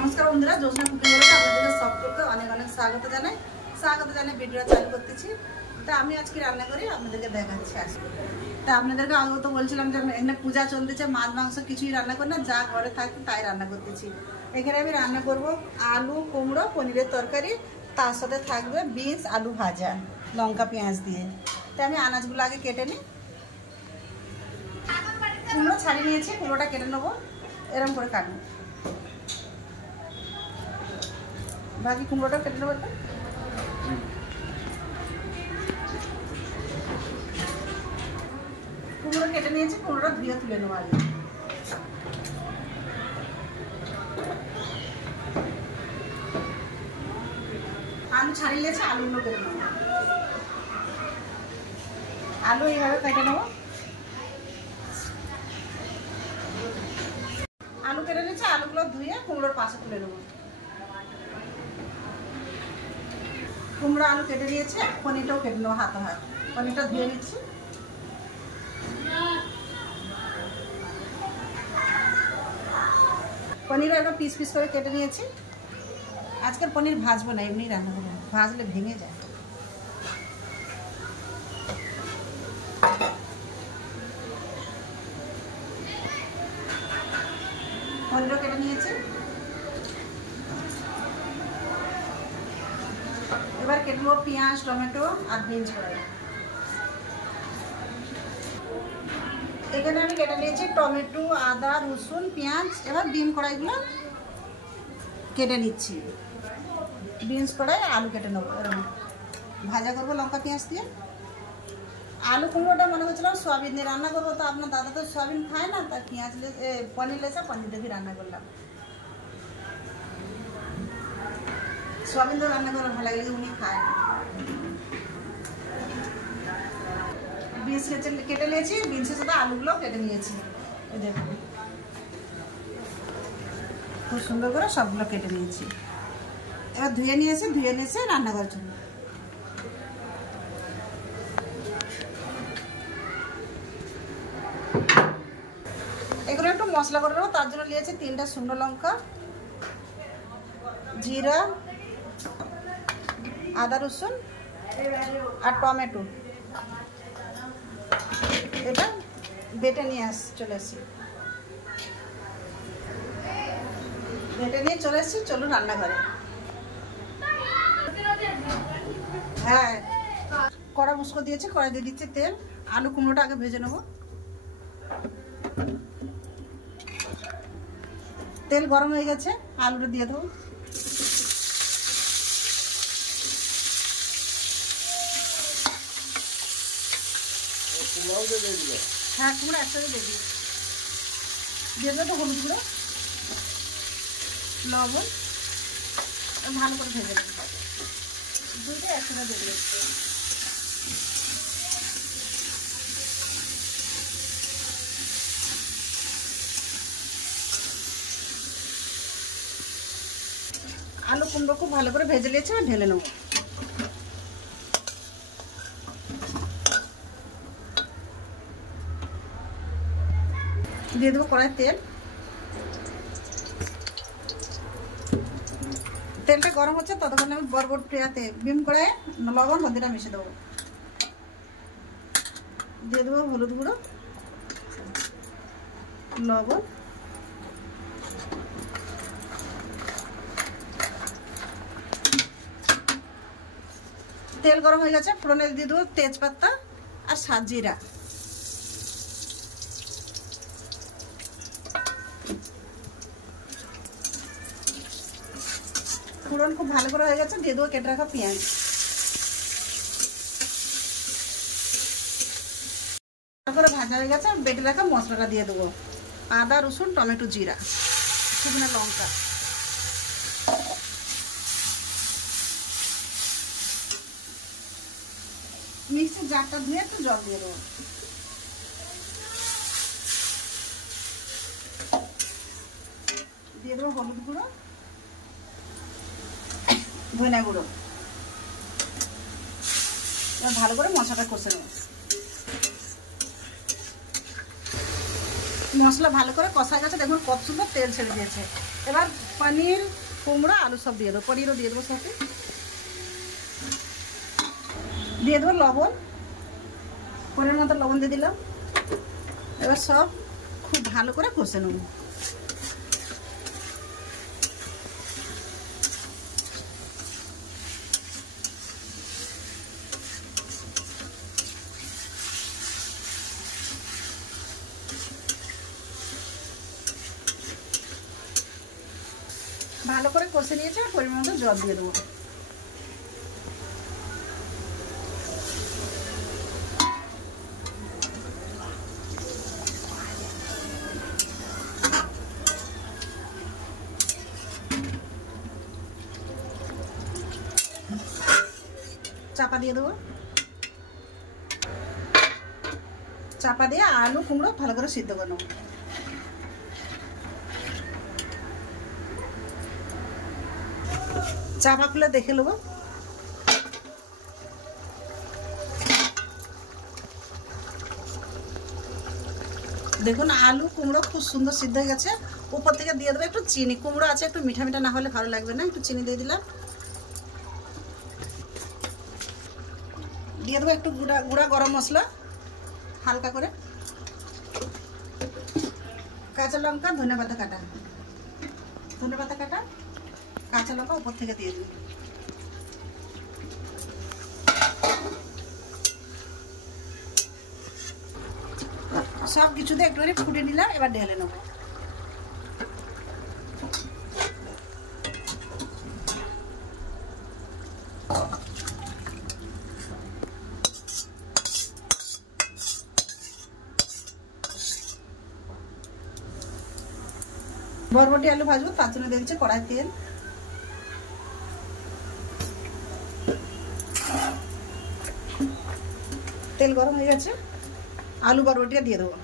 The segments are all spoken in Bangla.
নমস্কার বন্ধুরা, জ্যোৎস্না কুকিং এর আপনাদের সকলকে অনেক অনেক স্বাগত জানাই ভিডিওটা চালু করতেছি। তা আমি আজকে রান্না করি আপনাদেরকে দেখাচ্ছি। আজকে তা আপনাদেরকে আগে তো বলছিলাম যে এখানে পূজা চলতেছে, মাছ মাংস কিছুই রান্না করি না, যা ঘরে থাকে তাই রান্না করতেছি। এখানে আমি রান্না করব আলু কুমড়ো পনিরের তরকারি, তার সাথে থাকবে বিনস আলু ভাজা লঙ্কা পেঁয়াজ দিয়ে। তাই আমি আনাজগুলো আগে কেটে নিই। কুমড়ো ছাড়িয়ে নিয়েছি, কুমড়োটা কেটে নেবো, এরকম করে কাটবো। বাকি কুমড়োটা কেটে নেবো। কুমড়ো কেটে নিয়েছি, কুমড়োটা ধুয়ে তুলে নেবো আগে। আলু ছাড়িয়ে নিয়েছি, আলুগুলো কেটে নেবো। আলু এইভাবে কেটে নেবো। আলু কেটে নিয়েছি, আলুগুলো ধুয়ে কুমড়োর পাশে তুলে নেবো। কুমড়ো আলু কেটে নিয়েছি, পনিরটাও কেটে নেবো হাতে হাত। পনিরটা ধুয়ে নিচ্ছি। পনিরও একটা পিস পিস করে কেটে নিয়েছি। আজকের পনির ভাজবো না, এমনি রান্না করবো, ভাজলে ভেঙে যায়। পনিরও কেটে নিয়েছি। এবার কেটে নেবো পেঁয়াজ, টমেটো আর বিনস করে। এখানে আমি কেটে নিয়েছি টমেটো, আদা, রসুন, পেঁয়াজ। এবার বিন কড়াইগুলো কেটে নিচ্ছি। বিনস কড়াই আলু কেটে নেবো, এরকম ভাজা করবো লঙ্কা পেঁয়াজ দিয়ে। আলু কুমড়োটা মনে করছিলাম সোয়াবিন দিয়ে রান্না করবো, তো আপনার দাদা তো সোয়াবিন খায় না, তার পেঁয়াজ পনির লেসা পনির দিয়ে রান্না করলাম। সোয়াবিন দিয়ে রান্না করে ভালো লাগে, উনি খায় না। বিনস কেটে নিয়েছি, বিনসের সাথে আলুগুলো কেটে নিয়েছি। এই দেখুন খুব সুন্দর করে সবগুলো কেটে নিয়েছি। এবার ধুয়ে নিয়েছে রান্না করার জন্য। এগুলো একটু মশলা করে নেবো, তার জন্য নিয়েছি 3টা শুকনো লঙ্কা, জিরা, আদা রসুন আর টমেটো। এটা বেটে নিয়ে চলে এসেছি, চলুন রান্নাঘরে। হ্যাঁ, কড়া মুসকো দিয়েছে, কড়াই দিয়ে দিচ্ছি তেল। আলু কুমড়োটা আগে ভেজে নেবো। তেল গরম হয়ে গেছে, আলুটা দিয়ে দেবো। হ্যাঁ, কুমড়ো একসাথে দিয়ে দেবো হলুদ গুঁড়ো, লবণ, ভালো করে ভেজে নেব। দুইটা একসাথে দিয়ে দেবো। আলু কুমড়ো খুব ভালো করে ভেজে নিয়েছি, ঢেলে নেব। দিয়ে দেবো কড়াই তেল। তেলটা গরম হচ্ছে, ততক্ষণ আমি বরবটিতে বিম করে লবণ হলদিটা মিশিয়ে দেবো। দিয়ে দেবো হলুদ গুঁড়ো, লবণ, তেল গরম হয়ে গেছে, ফোড়নে দিয়ে দেবো তেজপাতা আর জিরা। ফোড়ন খুব ভালো করে হয়ে গেছে, দিয়ে দেবো কেটে রাখা পেঁয়াজ। করে ভাজা হয়ে গেছে, বেটে রাখা মশলাটা দিয়ে দেবো। আদা রসুন টমেটো জিরা শুকনো লঙ্কা। মিক্সির জারটা ধুয়ে একটু জল দিয়ে দেবো। দিয়ে দেবো হলুদ গুঁড়ো, ধনিয়া গুঁড়ো। ভালো করে মশলাটা কষে নেব। মশলা ভালো করে কষা গেছে, দেখুন কত সুন্দর তেল ছেড়ে দিয়েছে। এবার পনির, কুমড়ো, আলু সব দিয়ে দেবো, পনিরও দিয়ে দেবো সাথে। দিয়ে দেবো লবণ, পরিমাণ মতো লবণ দিয়ে দিলাম। এবার সব খুব ভালো করে কষে নেব। ভালো করে কষে নিয়েছি, আর পরিমাণ মতো জল দিয়ে দেবো। চাপা দিয়ে দেবো, চাপা দিয়ে আলু কুমড়ো ভালো করে সিদ্ধ করে নেবো। চাপা খুলে দেখে নেবো। দেখুন আলু কুমড়ো খুব সুন্দর সিদ্ধ হয়ে গেছে। উপর থেকে দিয়ে দেবো একটু চিনি, কুমড়ো আছে একটু মিঠা মিঠা না হলে ভালো লাগবে না, একটু চিনি দিয়ে দিলাম। দিয়ে দেবো একটু গুঁড়া গরম মশলা হালকা করে, কাঁচা লঙ্কা, ধনেপাতা কাটা, কাঁচা লঙ্কা উপর থেকে দিয়ে দিই। সব কিছু দিয়ে একটু ফুটে নিলাম, এবার ঢেলে নেবো। বরবটি আলু ভাজবো, তার জন্য দেখছি কড়াই তেল। তেল গরম হয়ে গেছে, আলু বরবটিটা দিয়ে দেবো।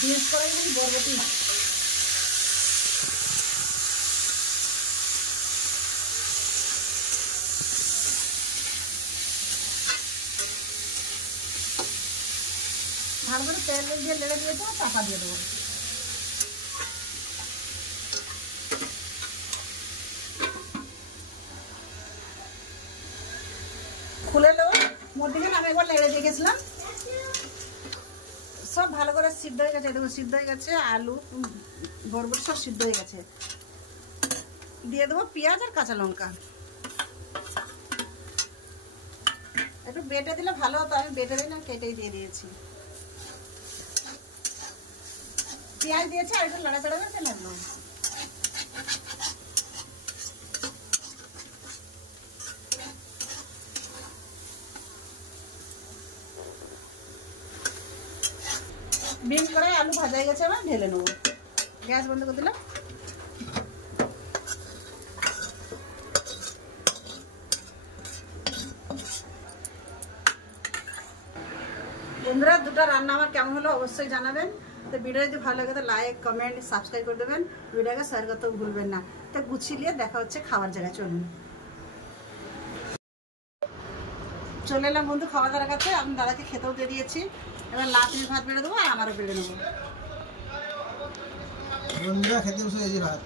দিয়ে কড়াই বরবটি ভালো করে তেল দিয়ে লেড়ে দিয়েছে, চাপা দিয়ে দেবো। খুলে নেবো, মধ্যিখানে আমি একবার লেড়ে দিয়ে গেছিলাম। সব ভালো করে সিদ্ধ হয়ে গেছে, দেখো সিদ্ধ হয়ে গেছে, আলু বরবটি সব সিদ্ধ হয়ে গেছে। দিয়ে দেবো পেঁয়াজ আর কাঁচা লঙ্কা। একটু বেটে দিলে ভালো হতো, আমি বেটে দিই না, কেটেই দিয়ে দিয়েছি। পেঁয়াজ দিয়েছি আর একটু নাড়াচাড়া করে লাগলো। বিন করে আলু ভাজা হয়ে গেছে, আবার ঢেলে নেবো। গ্যাস বন্ধ করে দিলাম। বন্ধুরা দুটো রান্না আমার কেমন হলো অবশ্যই জানাবেন। তো ভিডিও যদি ভালো লাগে তো লাইক কমেন্ট সাবস্ক্রাইব করে দেবেন, ভিডিওকে শেয়ার করতেও ভুলবেন না। তো গুছিয়ে দেখা হচ্ছে খাবার জায়গায়। চলে এলাম বন্ধু খাওয়া দাওয়ার কাছে। আমি দাদাকে খেতেও দিয়ে দিয়েছি, এবার লাতির ভাত বেড়ে দেবো আর আমারও বেড়ে নেবো। বন্ধুরা খেতে বসে গেছি ভাত।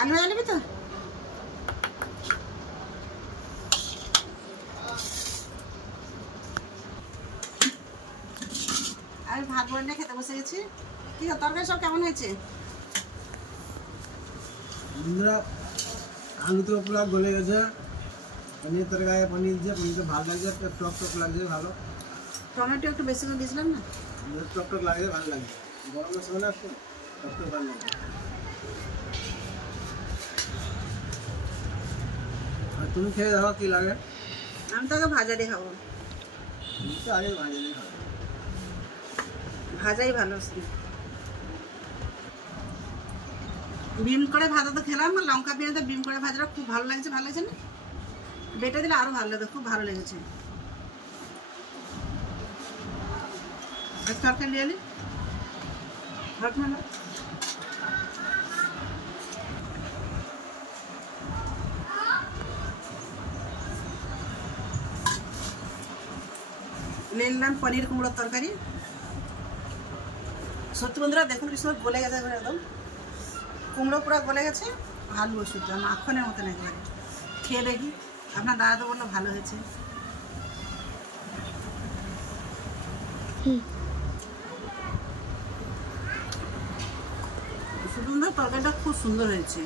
আলু হয়ে নেবি তো? আমি ভাত বলে নিয়ে খেতে বসে গেছি। কি তরকারি সব কেমন হয়েছে বন্ধুরা? আলু তো পুরো গলে গেছে, পনির তরকারি পনির দিয়ে পনির তো ভালো লাগছে, টক টক লাগছে ভালো। টমেটো একটু বেশি করে দিয়েছিলাম না, টক টক লাগছে ভালো লাগছে। গরম মশলা না একটু টক টক ভালো লাগে। আর তুমি খেয়ে দেখো কি লাগে। আমি তো আগে ভাজা দিয়ে খাবো। আগে ভাজা দিয়ে খাবো, ভাজাই ভালো। বিম করে ভাজা তো খেলাম, লঙ্কা পেঁয়াজ বিম করে ভাজাটা খুব ভালো লাগছে। ভালো লাগছে না? বেটে দিলে আরো ভালো লাগে, খুব ভালো লেগেছে। তরকারি নিয়ে এলি নিলাম পনির কুমড়োর তরকারি। সত্যি বন্ধুরা দেখুন কি সুন্দর গলে গেছে একদম, কুমড়ো পুরো গলে গেছে, আলু ওষুধ মাখনের মতন একবারে। খেয়ে দেখি, আপনার দাদা তো বললো ভালো হয়েছে। সুন্দর তরকারিটা খুব সুন্দর হয়েছে।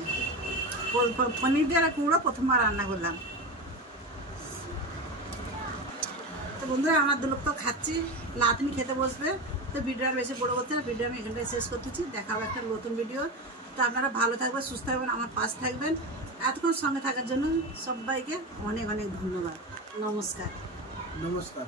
পনির দিয়ে আর কুমড়ো প্রথমবার রান্না করলাম। তো বন্ধুরা আমার দুলোক তো খাচ্ছি, নাতনি খেতে বসবে। তো ভিডিও আর বেশি বড় করতে না, ভিডিও আমি এখানটায় শেষ করতেছি। দেখা হবে একটা নতুন ভিডিও। তো আপনারা ভালো থাকবেন, সুস্থ থাকবেন, আমার পাশে থাকবেন। এতক্ষণ সঙ্গে থাকার জন্য সবাইকে অনেক অনেক ধন্যবাদ। নমস্কার। নমস্কার।